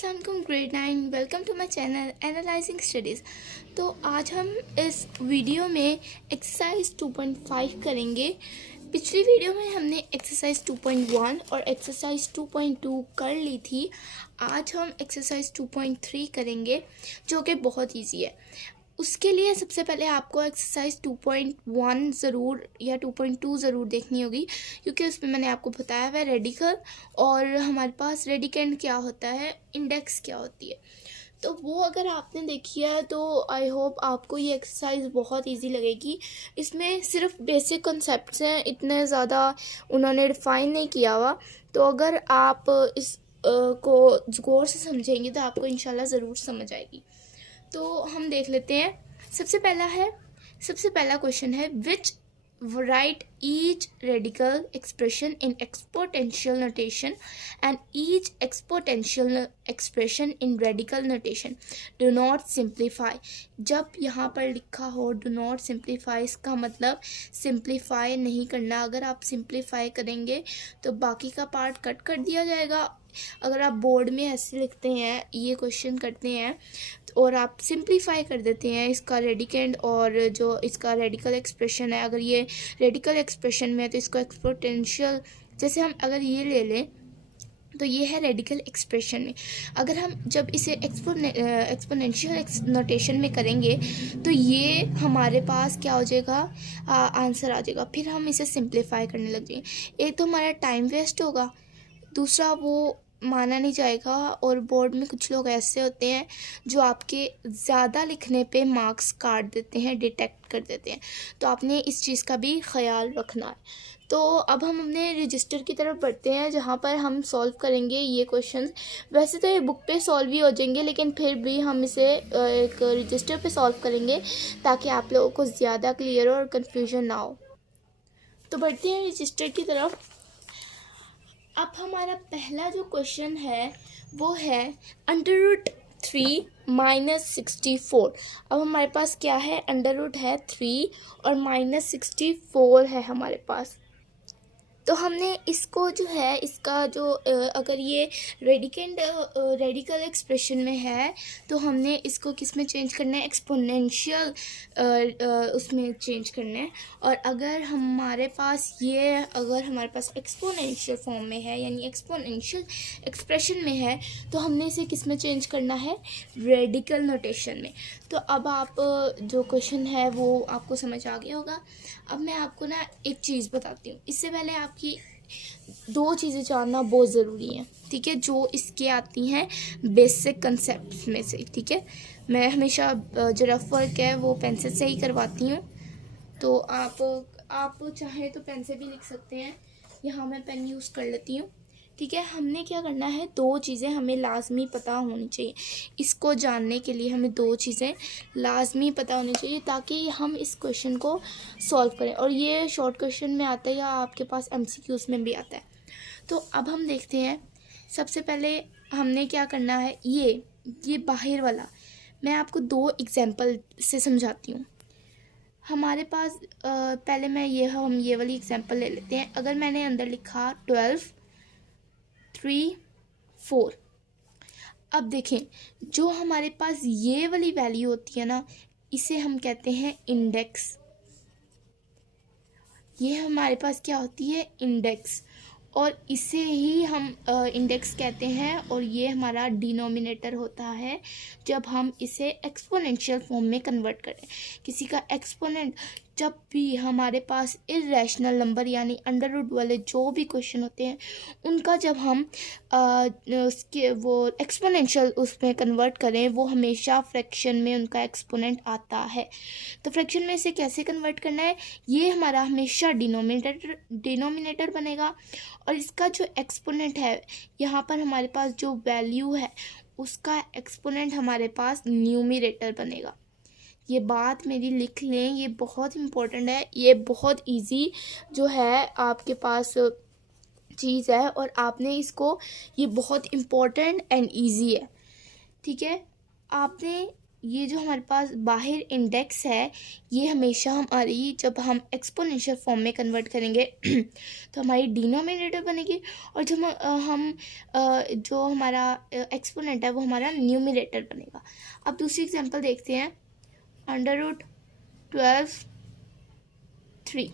अस्सलाम वालेकुम grade 9 welcome to my channel analysing studies. तो आज हम इस वीडियो में एक्सरसाइज 2.5 करेंगे। पिछली वीडियो में हमने एक्सरसाइज 2.1 और एक्सरसाइज 2.2 कर ली थी। आज हम एक्सरसाइज 2.3 करेंगे जो कि बहुत इजी है। उसके लिए सबसे पहले आपको एक्सरसाइज 2.1 ज़रूर या 2.2 ज़रूर देखनी होगी, क्योंकि उसमें मैंने आपको बताया हुआ है रेडिकल और हमारे पास रेडिकेंड क्या होता है, इंडेक्स क्या होती है। तो वो अगर आपने देखी है तो आई होप आपको ये एक्सरसाइज बहुत इजी लगेगी। इसमें सिर्फ बेसिक कॉन्सेप्ट्स हैं, इतने ज़्यादा उन्होंने डिफाइन नहीं किया हुआ। तो अगर आप इस को गौर से समझेंगे तो आपको इंशाल्लाह ज़रूर समझ आएगी। तो हम देख लेते हैं। सबसे पहला क्वेश्चन है विच write each radical expression in exponential notation and each exponential expression in radical notation. Do not simplify. जब यहाँ पर लिखा हो do not simplify, इसका मतलब सिंप्लीफाई नहीं करना। अगर आप सिंप्लीफाई करेंगे तो बाकी का पार्ट कट कर दिया जाएगा। अगर आप बोर्ड में ऐसे लिखते हैं, ये क्वेश्चन करते हैं और आप सिंप्लीफाई कर देते हैं इसका रेडिकेंड और जो इसका रेडिकल एक्सप्रेशन है, अगर ये रेडिकल एक्सप्रेशन में है तो इसको एक्सपोनेंशियल, जैसे हम अगर ये ले लें तो ये है रेडिकल एक्सप्रेशन में। अगर हम जब इसे एक्सपोनेंशियल नोटेशन में करेंगे तो ये हमारे पास क्या हो जाएगा, आंसर आ जाएगा। फिर हम इसे सिंप्लीफाई करने लग जाएंगे। एक तो हमारा टाइम वेस्ट होगा, दूसरा वो माना नहीं जाएगा। और बोर्ड में कुछ लोग ऐसे होते हैं जो आपके ज़्यादा लिखने पे मार्क्स काट देते हैं, डिटेक्ट कर देते हैं। तो आपने इस चीज़ का भी ख्याल रखना है। तो अब हम अपने रजिस्टर की तरफ बढ़ते हैं, जहाँ पर हम सॉल्व करेंगे ये क्वेश्चन। वैसे तो ये बुक पे सॉल्व ही हो जाएंगे, लेकिन फिर भी हम इसे एक रजिस्टर पे सॉल्व करेंगे ताकि आप लोगों को ज़्यादा क्लियर हो और कन्फ्यूजन ना हो। तो बढ़ते हैं रजिस्टर की तरफ। अब हमारा पहला जो क्वेश्चन है वो है √3 - 64। अब हमारे पास क्या है, अंडर रूट है 3 और -64 है हमारे पास। तो हमने इसको जो है, इसका जो अगर ये रेडिकल एक्सप्रेशन में है तो हमने इसको किस में चेंज करना है, एक्सपोनेंशियल उसमें चेंज करना है। और अगर हमारे पास एक्सपोनेंशियल फॉर्म में है, यानी एक्सपोनेंशियल एक्सप्रेशन में है, तो हमने इसे किस में चेंज करना है, रेडिकल नोटेशन में। तो अब आप जो क्वेश्चन है वो आपको समझ आ गया होगा। अब मैं आपको ना एक चीज़ बताती हूँ। इससे पहले आपकी दो चीज़ें जानना बहुत ज़रूरी है, ठीक है, जो इसके आती हैं बेसिक कंसेप्ट में से, ठीक है। मैं हमेशा जो रफ वर्क है वो पेंसिल से ही करवाती हूँ। तो आप चाहें तो पेन से भी लिख सकते हैं। यहाँ मैं पेन यूज़ कर लेती हूँ, ठीक है। हमने क्या करना है, दो चीज़ें हमें लाजमी पता होनी चाहिए। इसको जानने के लिए हमें दो चीज़ें लाजमी पता होनी चाहिए ताकि हम इस क्वेश्चन को सॉल्व करें। और ये शॉर्ट क्वेश्चन में आता है या आपके पास MCQs में भी आता है। तो अब हम देखते हैं। सबसे पहले हमने क्या करना है, ये बाहर वाला मैं आपको दो एग्जाम्पल से समझाती हूँ। हमारे पास पहले हम ये वाली एग्जाम्पल ले लेते हैं। अगर मैंने अंदर लिखा 12, 3, 4। अब देखें, जो हमारे पास ये वाली वैल्यू होती है ना, इसे हम कहते हैं इंडेक्स। ये हमारे पास क्या होती है, इंडेक्स। और इसे ही हम इंडेक्स कहते हैं। और ये हमारा डिनोमिनेटर होता है जब हम इसे एक्सपोनेंशियल फॉर्म में कन्वर्ट करें। किसी का एक्सपोनेंट, जब भी हमारे पास इरेशनल नंबर यानी अंडर रूट वाले जो भी क्वेश्चन होते हैं, उनका जब हम उसके वो एक्सपोनेंशियल उसमें कन्वर्ट करें, वो हमेशा फ्रैक्शन में उनका एक्सपोनेंट आता है। तो फ्रैक्शन में इसे कैसे कन्वर्ट करना है, ये हमारा हमेशा डिनोमिनेटर बनेगा। और इसका जो एक्सपोनेंट है, यहाँ पर हमारे पास जो वैल्यू है उसका एक्सपोनेंट हमारे पास न्यूमरेटर बनेगा। ये बात मेरी लिख लें, ये बहुत इम्पोर्टेंट है। ये बहुत इजी जो है आपके पास चीज़ है और आपने इसको, ये बहुत इम्पोर्टेंट एंड इजी है, ठीक है। आपने ये जो हमारे पास बाहर इंडेक्स है ये हमेशा हमारी जब हम एक्सपोनेंशियल फॉर्म में कन्वर्ट करेंगे तो हमारी डिनोमिनेटर बनेगी, और जब हम जो हमारा एक्सपोनेंट है वो हमारा न्यूमिनेटर बनेगा। अब दूसरी एग्जांपल देखते हैं, √12(3).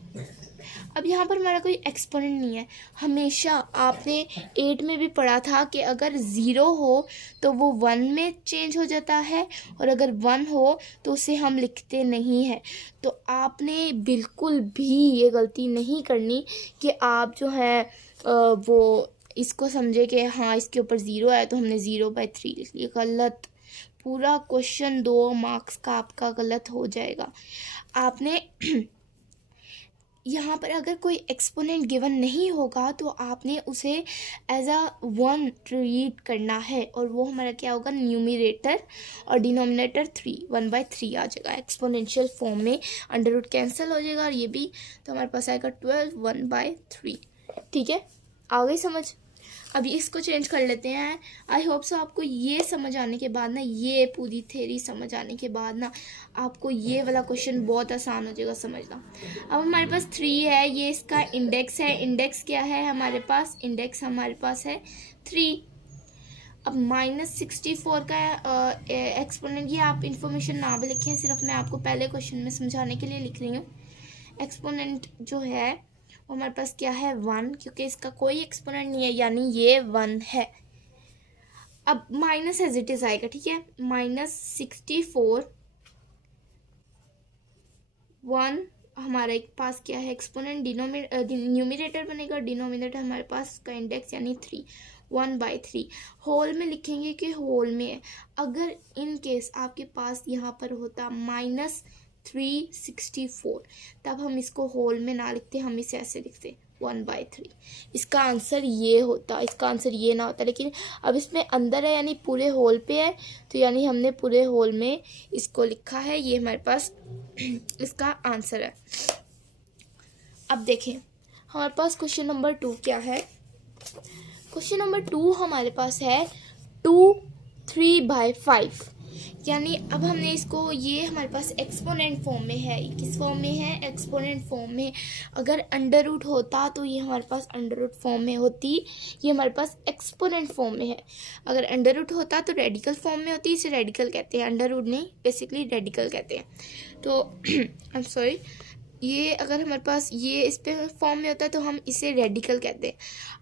अब यहाँ पर हमारा कोई एक्सपोनेंट नहीं है। हमेशा आपने 8 में भी पढ़ा था कि अगर 0 हो तो वो 1 में चेंज हो जाता है, और अगर 1 हो तो उसे हम लिखते नहीं हैं। तो आपने बिल्कुल भी ये गलती नहीं करनी कि आप जो है वो इसको समझे कि हाँ इसके ऊपर 0 है तो हमने 0/3 लिख लिया। गलत, पूरा क्वेश्चन 2 मार्क्स का आपका गलत हो जाएगा। आपने यहाँ पर अगर कोई एक्सपोनेंट गिवन नहीं होगा तो आपने उसे एज अ 1 ट्रीट करना है, और वो हमारा क्या होगा, न्यूमिनेटर, और डिनोमिनेटर 1/3 आ जाएगा एक्सपोनेंशियल फॉर्म में। अंडर रूट कैंसिल हो जाएगा और ये भी, तो हमारे पास आएगा 12 1/3। ठीक है, आ गई समझ। अभी इसको चेंज कर लेते हैं। आई होप सो आपको ये समझ आने के बाद ना, ये पूरी थ्योरी समझ आने के बाद ना, आपको ये वाला क्वेश्चन बहुत आसान हो जाएगा समझना। अब हमारे पास 3 है, ये इसका इंडेक्स है। इंडेक्स क्या है हमारे पास, इंडेक्स हमारे पास है 3। अब -64 का एक्सपोनेंट, ये आप इन्फॉर्मेशन ना भी लिखें, सिर्फ मैं आपको पहले क्वेश्चन में समझाने के लिए लिख रही हूँ। एक्सपोनेंट जो है वो हमारे पास क्या है, 1, क्योंकि इसका कोई एक्सपोनेंट नहीं है, यानी ये 1 है। अब माइनस एज इट इज आएगा, ठीक है, -64 1 हमारे पास क्या है एक्सपोनेंट, न्यूमिनेटर बनेगा, डिनोमिनेटर हमारे पास का इंडेक्स यानी 3, 1/3। होल में लिखेंगे कि होल में है। अगर इन केस आपके पास यहाँ पर होता -364, तब हम इसको होल में ना लिखते, हम इसे ऐसे लिखते 1/3। इसका आंसर ये होता, इसका आंसर ये ना होता, लेकिन अब इसमें अंदर है यानी पूरे होल पे है, तो यानी हमने पूरे होल में इसको लिखा है। ये हमारे पास इसका आंसर है। अब देखें हमारे पास क्वेश्चन नंबर 2 क्या है। क्वेश्चन नंबर 2 हमारे पास है 2 3/5, यानी अब हमने इसको, ये हमारे पास एक्सपोनेंट फॉर्म में है। किस फॉर्म में है, एक्सपोनेंट फॉर्म में। अगर अंडर रूट होता तो ये हमारे पास अंडर रूट फॉर्म में होती, ये हमारे पास एक्सपोनेंट फॉर्म में है। अगर अंडर रूट होता तो रेडिकल फॉर्म में होती, इसे रेडिकल कहते हैं, अंडर रूट नहीं, बेसिकली रेडिकल कहते हैं। तो आई एम सॉरी, ये अगर हमारे पास ये इस पे फॉर्म में होता है तो हम इसे रेडिकल कहते हैं।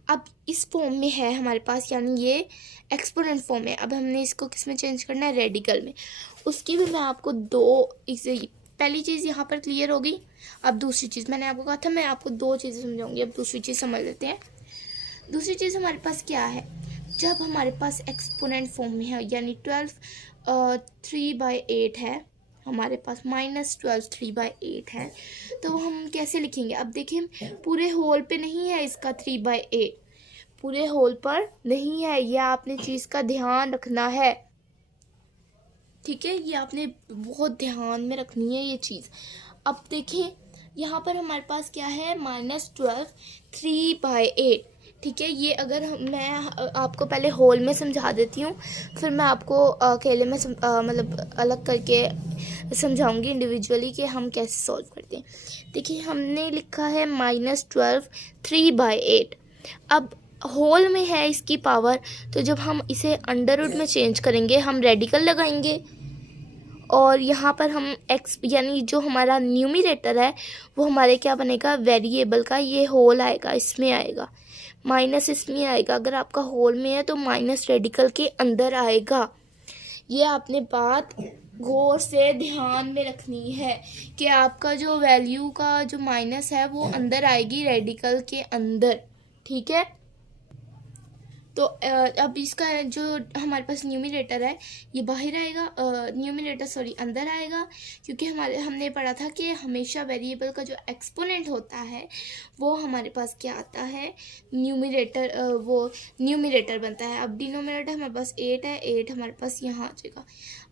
अब इस फॉर्म में है हमारे पास, यानी ये एक्सपोनेंट फॉर्म है। अब हमने इसको किस में चेंज करना है, रेडिकल में। उसकी भी मैं आपको पहली चीज़ यहाँ पर क्लियर हो गई। अब दूसरी चीज़, मैंने आपको कहा था मैं आपको 2 चीज़ें समझाऊंगी, अब दूसरी चीज़ समझ लेते हैं। दूसरी चीज़ हमारे पास क्या है, जब हमारे पास एक्सपोनेंट फॉर्म में है, यानी 12 3/8 है हमारे पास, -12 3/8 है, तो हम कैसे लिखेंगे। अब देखिए पूरे होल पे नहीं है इसका 3/8, पूरे होल पर नहीं है, ये आपने चीज़ का ध्यान रखना है, ठीक है, ये आपने बहुत ध्यान में रखनी है ये चीज़। अब देखिए यहाँ पर हमारे पास क्या है, -12 3/8, ठीक है। ये अगर मैं आपको पहले होल में समझा देती हूँ, फिर मैं आपको अकेले में मतलब अलग करके समझाऊंगी इंडिविजुअली कि हम कैसे सॉल्व करते हैं। देखिए हमने लिखा है -12 3/8। अब होल में है इसकी पावर, तो जब हम इसे अंडर रूट में चेंज करेंगे हम रेडिकल लगाएंगे, और यहाँ पर हम यानी जो हमारा न्यूमिनेटर है वो हमारे क्या बनेगा, वेरिएबल का ये होल आएगा, इसमें आएगा, माइनस इसमें आएगा। अगर आपका होल में है तो माइनस रेडिकल के अंदर आएगा। ये आपने बात गौर से ध्यान में रखनी है कि आपका जो वैल्यू का जो माइनस है वो अंदर आएगी रेडिकल के अंदर, ठीक है। तो अब इसका जो हमारे पास न्यूमिनेटर है ये बाहर आएगा, न्यूमिनेटर सॉरी अंदर आएगा, क्योंकि हमने पढ़ा था कि हमेशा वेरिएबल का जो एक्सपोनेंट होता है वो हमारे पास क्या आता है, न्यूमिनेटर, वो न्यूमिनेटर बनता है। अब डिनोमिनेटर हमारे पास 8 है, 8 हमारे पास यहाँ आ जाएगा।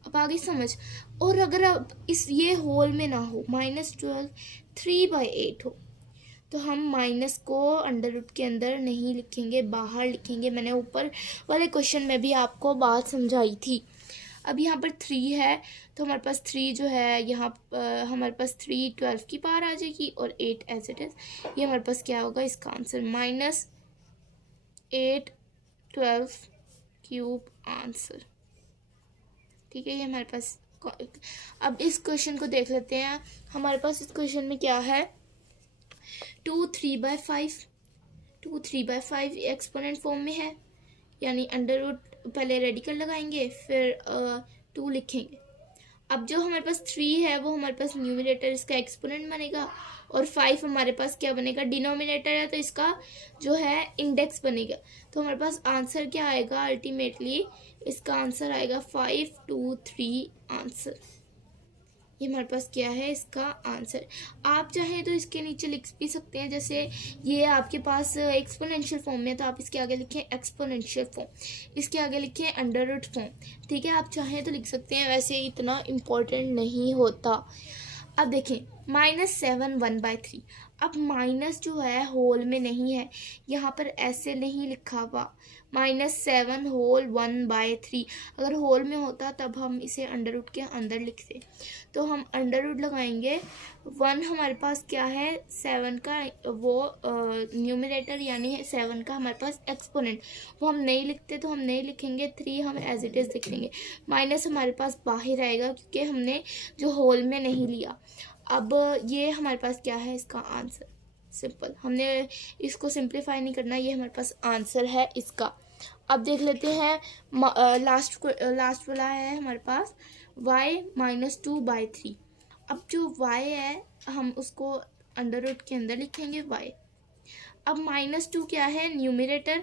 अब आगे समझ। और अगर अब ये होल में ना हो, -12 3/8 हो, तो हम माइनस को अंडर रूट के अंदर नहीं लिखेंगे, बाहर लिखेंगे। मैंने ऊपर वाले क्वेश्चन में भी आपको बात समझाई थी। अब यहाँ पर 3 है तो हमारे पास 3 जो है यहाँ हमारे पास 3 12 की पावर आ जाएगी और 8 एज इट इज़। ये हमारे पास क्या होगा इसका आंसर, -8 12 क्यूब आंसर। ठीक है, ये हमारे पास। अब इस क्वेश्चन को देख लेते हैं। हमारे पास इस क्वेश्चन में क्या है, 2 3/5, 2 3/5 एक्सपोनेंट फॉर्म में है, यानी अंडर रूट पहले रेडिकल लगाएंगे फिर 2 लिखेंगे। अब जो हमारे पास 3 है वो हमारे पास न्यूमरेटर इसका एक्सपोनेंट बनेगा और 5 हमारे पास क्या बनेगा, डिनोमिनेटर है तो इसका जो है इंडेक्स बनेगा। तो हमारे पास आंसर क्या आएगा, अल्टीमेटली इसका आंसर आएगा 5 2 3 आंसर। ये हमारे पास क्या है इसका आंसर। आप चाहें तो इसके नीचे लिख भी सकते हैं, जैसे ये आपके पास एक्सपोनेंशियल फॉर्म में तो आप इसके आगे लिखें एक्सपोनेंशियल फॉर्म, इसके आगे लिखें अंडर रूट फॉर्म। ठीक है, आप चाहें तो लिख सकते हैं, वैसे इतना इम्पोर्टेंट नहीं होता। अब देखें -7 1/3। अब माइनस जो है होल में नहीं है, यहाँ पर ऐसे नहीं लिखा हुआ, -7 होल 1/3। अगर होल में होता तब हम इसे अंडर रूट के अंदर लिखते, तो हम अंडर रूट लगाएंगे। 1 हमारे पास क्या है, 7 का वो न्यूमरेटर यानी 7 का हमारे पास एक्सपोनेंट, वो हम नहीं लिखते तो हम नहीं लिखेंगे। 3 हम एज इट इज़ लिख लेंगे। माइनस हमारे पास बाहर आएगा क्योंकि हमने जो होल में नहीं लिया। अब ये हमारे पास क्या है इसका आंसर, सिंपल, हमने इसको सिंप्लीफाई नहीं करना, ये हमारे पास आंसर है इसका। अब देख लेते हैं लास्ट वाला है हमारे पास y -2/3। अब जो y है हम उसको अंडर रूट के अंदर लिखेंगे y। अब -2 क्या है, न्यूमरेटर,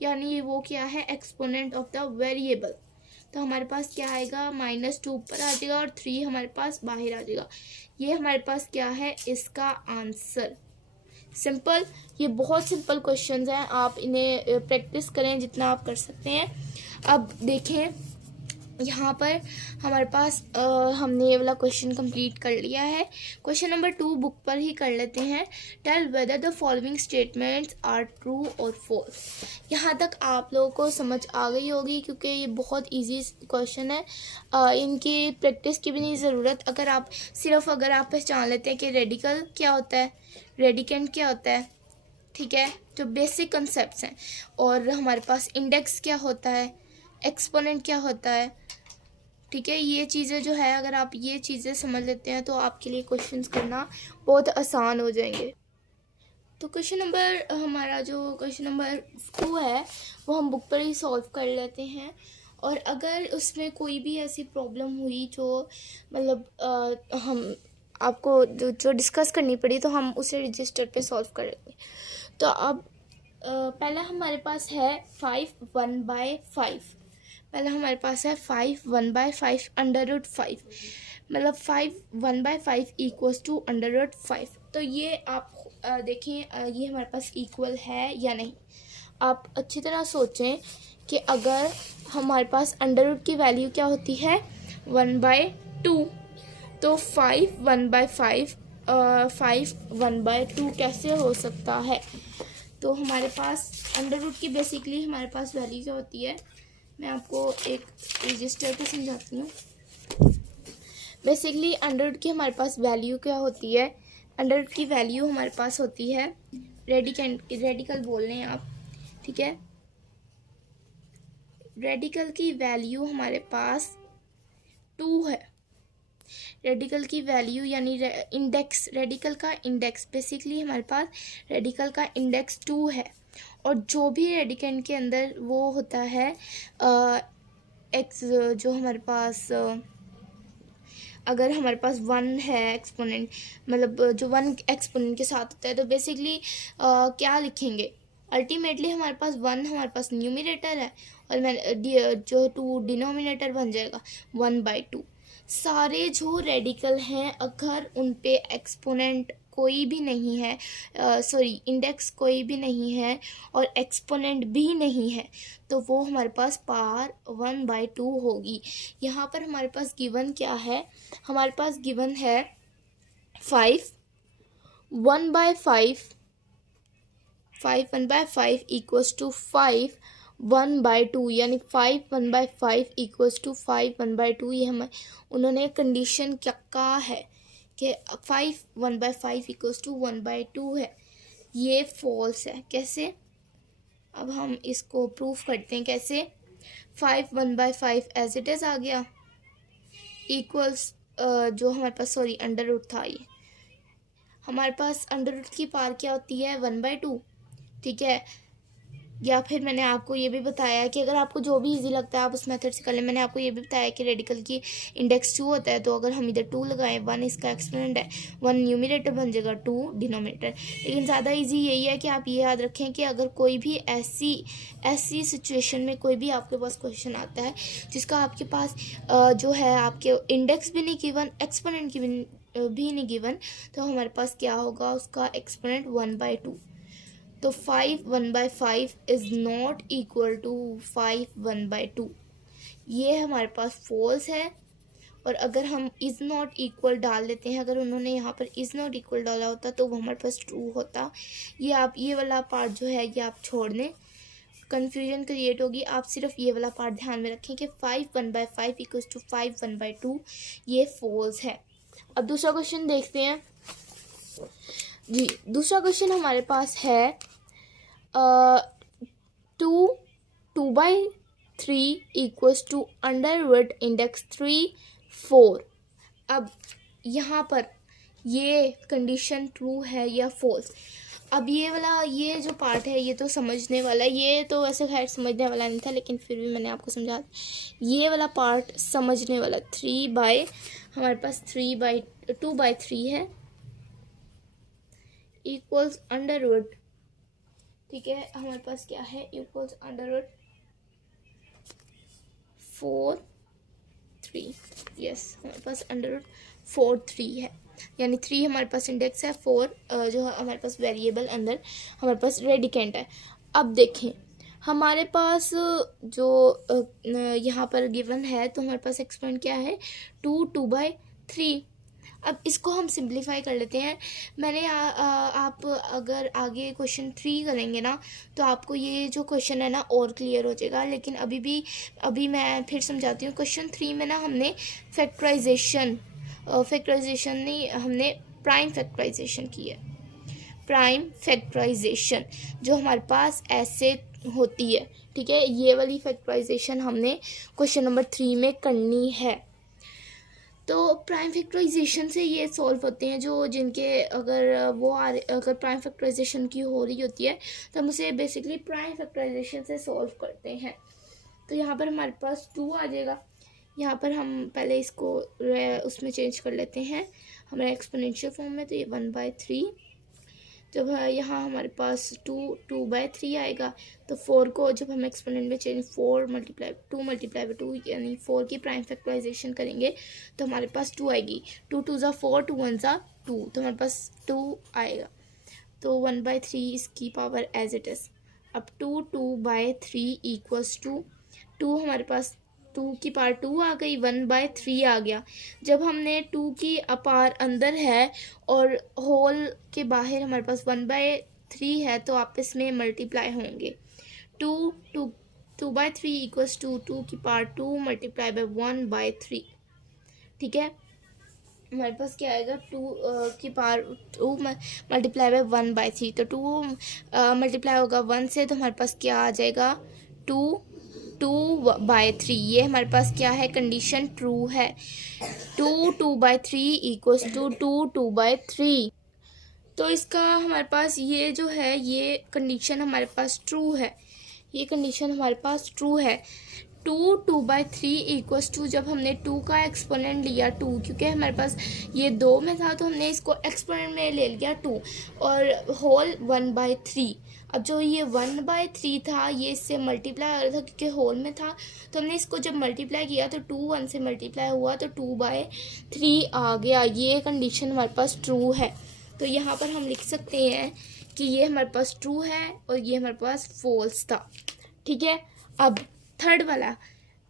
यानी वो क्या है, एक्सपोनेंट ऑफ द वेरिएबल। तो हमारे पास क्या आएगा, -2 ऊपर आ जाएगा और 3 हमारे पास बाहर आ जाएगा। ये हमारे पास क्या है इसका आंसर। सिंपल, ये बहुत सिंपल क्वेश्चंस हैं, आप इन्हें प्रैक्टिस करें जितना आप कर सकते हैं। अब देखें यहाँ पर हमारे पास हमने ये वाला क्वेश्चन कंप्लीट कर लिया है। क्वेश्चन नंबर 2 बुक पर ही कर लेते हैं। Tell whether the following statements are true और फॉल्स। यहाँ तक आप लोगों को समझ आ गई होगी क्योंकि ये बहुत इजी क्वेश्चन है, इनकी प्रैक्टिस की भी नहीं ज़रूरत। अगर आप पहचान लेते हैं कि रेडिकल क्या होता है, रेडिकेंट क्या होता है, ठीक है, जो बेसिक कंसेप्ट हैं, और हमारे पास इंडेक्स क्या होता है, एक्सपोनेंट क्या होता है, ठीक है, ये चीज़ें जो है अगर आप ये चीज़ें समझ लेते हैं तो आपके लिए क्वेश्चंस करना बहुत आसान हो जाएंगे। तो क्वेश्चन नंबर 2 है वो हम बुक पर ही सॉल्व कर लेते हैं, और अगर उसमें कोई भी ऐसी प्रॉब्लम हुई जो मतलब हम आपको जो डिस्कस करनी पड़ी तो हम उसे रजिस्टर पे सॉल्व करेंगे। तो अब पहला हमारे पास है 5 1/5। पहला हमारे पास है 5 1/5 अंडर रूट 5, मतलब 5 1/5 इक्वल्स टू अंडर रूट 5। तो ये आप देखें ये हमारे पास इक्वल है या नहीं। आप अच्छी तरह सोचें कि अगर हमारे पास अंडर रूट की वैल्यू क्या होती है 1/2, तो 5 1/5 5 1/2 कैसे हो सकता है। तो हमारे पास अंडर रूट की बेसिकली हमारे पास वैल्यू क्या होती है, मैं आपको एक रजिस्टर पे समझाती हूँ। बेसिकली अंडर रूट की हमारे पास वैल्यू क्या होती है, अंडर रूट की वैल्यू हमारे पास होती है रेडिकल बोल रहे हैं आप, ठीक है, रेडिकल की वैल्यू हमारे पास 2 है। रेडिकल की वैल्यू यानी इंडेक्स, रेडिकल का इंडेक्स, बेसिकली हमारे पास रेडिकल का इंडेक्स 2 है, और जो भी रेडिकेंट के अंदर वो होता है एक्स, जो हमारे पास अगर हमारे पास 1 है एक्सपोनेंट, मतलब जो 1 एक्सपोनेंट के साथ होता है, तो बेसिकली क्या लिखेंगे, अल्टीमेटली हमारे पास 1 हमारे पास न्यूमरेटर है और जो 2 डिनोमिनेटर बन जाएगा 1/2। सारे जो रेडिकल हैं अगर उन पे एक्सपोनेंट कोई भी नहीं है, इंडेक्स कोई भी नहीं है और एक्सपोनेंट भी नहीं है, तो वो हमारे पास पावर 1/2 होगी। यहाँ पर हमारे पास गिवन क्या है, हमारे पास गिवन है 5 1/5 इक्वल्स टू 5 1/2 यानी 5 1/5 इक्वल्स टू 5 1/2। ये हमें उन्होंने कंडीशन क्या कहा है कि 5 1/5 इक्वल्स टू 1/2 है, ये फॉल्स है। कैसे? अब हम इसको प्रूफ करते हैं। कैसे? 5 1/5 एज इट इज़ आ गया इक्वल्स जो हमारे पास अंडर रूट था, ये हमारे पास अंडर रूट की पावर क्या होती है 1/2, ठीक है। या फिर मैंने आपको ये भी बताया कि अगर आपको जो भी इजी लगता है आप उस मेथड से कर लें। मैंने आपको ये भी बताया कि रेडिकल की इंडेक्स 2 होता है, तो अगर हम इधर 2 लगाएं, 1 इसका एक्सपोनेंट है, 1 न्यूमरेटर बन जाएगा, 2 डिनोमिनेटर। लेकिन ज़्यादा इजी यही है कि आप ये याद रखें कि अगर कोई भी ऐसी सिचुएशन में कोई भी आपके पास क्वेश्चन आता है जिसका आपके पास जो है आपके इंडेक्स भी नहीं गिवन, एक्सपोनेंट की भी नहीं गिवन, तो हमारे पास क्या होगा, उसका एक्सपोनेंट 1/2। तो 5 1/5 इज़ नॉट इक्वल टू 5 1/2, ये हमारे पास फॉल्स है। और अगर हम इज़ नॉट इक्वल डाल देते हैं, अगर उन्होंने यहाँ पर इज़ नॉट इक्वल डाला होता तो वो हमारे पास ट्रू होता। ये वाला पार्ट जो है ये आप छोड़ दें, कन्फ्यूजन क्रिएट होगी। आप सिर्फ ये वाला पार्ट ध्यान में रखें कि 5 1/5 इक्वल्स टू 5 1/2, ये फॉल्स है। अब दूसरा क्वेश्चन देखते हैं जी। दूसरा क्वेश्चन हमारे पास है 2/3 equals to under root index 3 4। अब यहाँ पर ये कंडीशन ट्रू है या फॉल्स। अब ये जो पार्ट है ये तो समझने वाला है, ये तो वैसे खैर समझने वाला नहीं था, लेकिन फिर भी मैंने आपको समझा। ये वाला पार्ट समझने वाला, हमारे पास 2/3 है इक्वल्स अंडर रूट, ठीक है। हमारे पास क्या है, इक्वल्स अंडर रूट 4 3, यस हमारे पास अंडर रूट 4 3 है, यानी 3 हमारे पास इंडेक्स है, 4 जो हमारे पास वेरिएबल अंदर हमारे पास रेडिकेंट है। अब देखें हमारे पास जो यहाँ पर गिवन है, तो हमारे पास एक्सपोनेंट क्या है 2/3। अब इसको हम सिंप्लीफाई कर लेते हैं। मैंने आप अगर आगे क्वेश्चन 3 करेंगे ना तो आपको ये जो क्वेश्चन है ना और क्लियर हो जाएगा। लेकिन अभी मैं फिर समझाती हूँ। क्वेश्चन 3 में ना हमने फैक्टराइजेशन नहीं, हमने प्राइम फैक्टराइजेशन की है। प्राइम फैक्टराइजेशन जो हमारे पास ऐसे होती है, ठीक है। ये वाली फैक्टराइजेशन हमने क्वेश्चन नंबर 3 में करनी है। तो प्राइम फैक्टराइजेशन से ये सॉल्व होते हैं जो जिनके अगर प्राइम फैक्टराइजेशन की हो रही होती है तो हम उसे बेसिकली प्राइम फैक्टराइजेशन से सॉल्व करते हैं। तो यहाँ पर हमारे पास 2 आ जाएगा। यहाँ पर हम पहले इसको उसमें चेंज कर लेते हैं हमारे एक्सपोनेंशियल फॉर्म में। तो ये 1/3, जब यहाँ हमारे पास 2/3 आएगा, तो 4 को जब हम एक्सपोनेंट में चेंज 2 मल्टीप्लाई बाई 2 यानी 4 की प्राइम फैक्टराइजेशन करेंगे तो हमारे पास 2 आएगी। 2 2 ज़ा 4, 2 1 ज़ा 2, तो हमारे पास 2 आएगा। तो 1/3 इसकी पावर एज इट इज़। अब 2/3 इक्वल्स टू 2, हमारे पास 2 की पावर 2 आ गई, 1/3 आ गया। जब हमने 2 की पावर अंदर है और होल के बाहर हमारे पास 1/3 है, तो आपस में मल्टीप्लाई होंगे। 2/3 इक्वल्स टू 2 की पावर 2 मल्टीप्लाई बाई 1/3, ठीक है। हमारे पास क्या आएगा, 2 की पावर 2 मल्टीप्लाई बाई 1/3, तो 2 मल्टीप्लाई होगा 1 से, तो हमारे पास क्या आ जाएगा 2/3। ये हमारे पास क्या है, कंडीशन ट्रू है। 2/3 इक्वल्स टू 2/3। तो इसका हमारे पास ये जो है ये कंडीशन हमारे पास ट्रू है। ये कंडीशन हमारे पास ट्रू है। 2/3 इक्वल्स टू, जब हमने 2 का एक्सपोनेंट लिया 2, क्योंकि हमारे पास ये 2 में था तो हमने इसको एक्सपोनेंट में ले लिया 2, और होल 1/3। अब जो ये 1/3 था ये इससे मल्टीप्लाई हो रहा था क्योंकि होल में था, तो हमने इसको जब मल्टीप्लाई किया तो 2 1 से मल्टीप्लाई हुआ तो 2/3 आ गया। ये कंडीशन हमारे पास ट्रू है। तो यहाँ पर हम लिख सकते हैं कि ये हमारे पास ट्रू है और ये हमारे पास फॉल्स था, ठीक है। अब थर्ड वाला,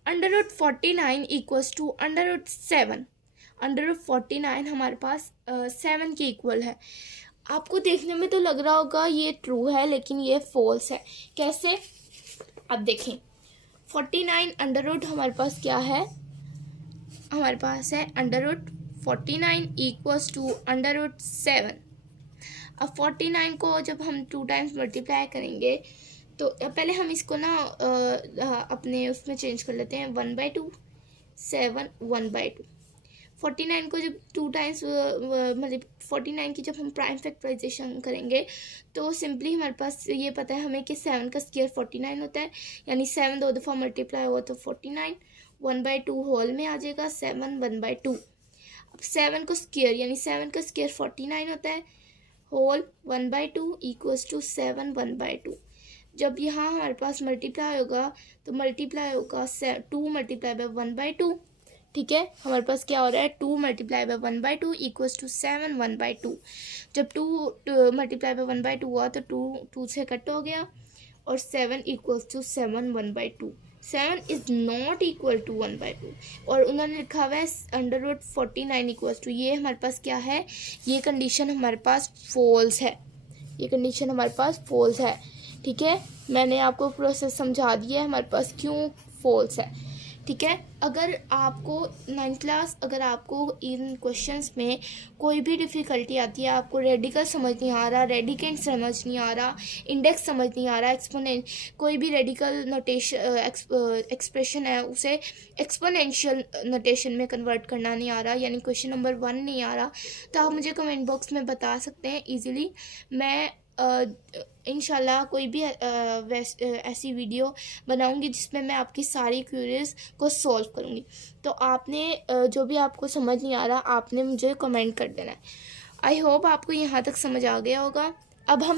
√49 इक्वल्स टू √7। √49 हमारे पास 7 के इक्वल है। आपको देखने में तो लग रहा होगा ये ट्रू है, लेकिन ये फॉल्स है। कैसे? अब देखें 49 अंडर रूट हमारे पास क्या है, हमारे पास है under root 49 equals to under root 7। अब 49 को जब हम 2 टाइम्स मल्टीप्लाई करेंगे तो पहले हम इसको ना अपने उसमें चेंज कर लेते हैं, 1/2 7 1/2। 49 को जब 2 टाइम्स मतलब 49 की जब हम प्राइम फैक्टराइजेशन करेंगे तो सिंपली हमारे पास ये पता है हमें कि 7 का स्क्वायर 49 होता है, यानी 7 2 दफ़ा मल्टीप्लाई हुआ तो 49, 1/2 होल में आ जाएगा 7 1/2। अब 7 को स्क्वायर यानी 7 का स्क्वायर 49 होता है, होल 1/2 इक्वल्स टू 7 1/2। जब यहाँ हमारे पास मल्टीप्लाई होगा तो मल्टीप्लाई होगा 2 मल्टीप्लाई बाय 1/2, ठीक है। हमारे पास क्या हो रहा है 2 मल्टीप्लाई बाय 1/2 इक्वल्स टू 7 1/2। जब 2 मल्टीप्लाई बाय 1/2 हुआ तो 2 से कट हो गया और 7 equals to 7 1/2। 7 is not equal to 1/2 और उन्होंने लिखा हुआ है अंडर रूट 49 इक्वल्स टू, ये हमारे पास क्या है, ये कंडीशन हमारे पास फॉल्स है, ये कंडीशन हमारे पास फॉल्स है, ठीक है। मैंने आपको प्रोसेस समझा दिया है हमारे पास क्यों फॉल्स है, ठीक है। अगर आपको 9th क्लास अगर आपको इन क्वेश्चंस में कोई भी डिफ़िकल्टी आती है, आपको रेडिकल समझ नहीं आ रहा, रेडिकेंट समझ नहीं आ रहा, इंडेक्स समझ नहीं आ रहा, एक्सपोनेंट कोई भी रेडिकल नोटेशन एक्सप्रेशन है उसे एक्सपोनेंशियल नोटेशन में कन्वर्ट करना नहीं आ रहा, यानी क्वेश्चन नंबर 1 नहीं आ रहा, तो आप मुझे कमेंट बॉक्स में बता सकते हैं ईज़िली। मैं इंशाल्लाह कोई भी ऐसी वीडियो बनाऊंगी जिसमें मैं आपकी सारी क्वेरीज को सॉल्व करूंगी। तो आपने जो भी आपको समझ नहीं आ रहा आपने मुझे कमेंट कर देना है। आई होप आपको यहाँ तक समझ आ गया होगा। अब हम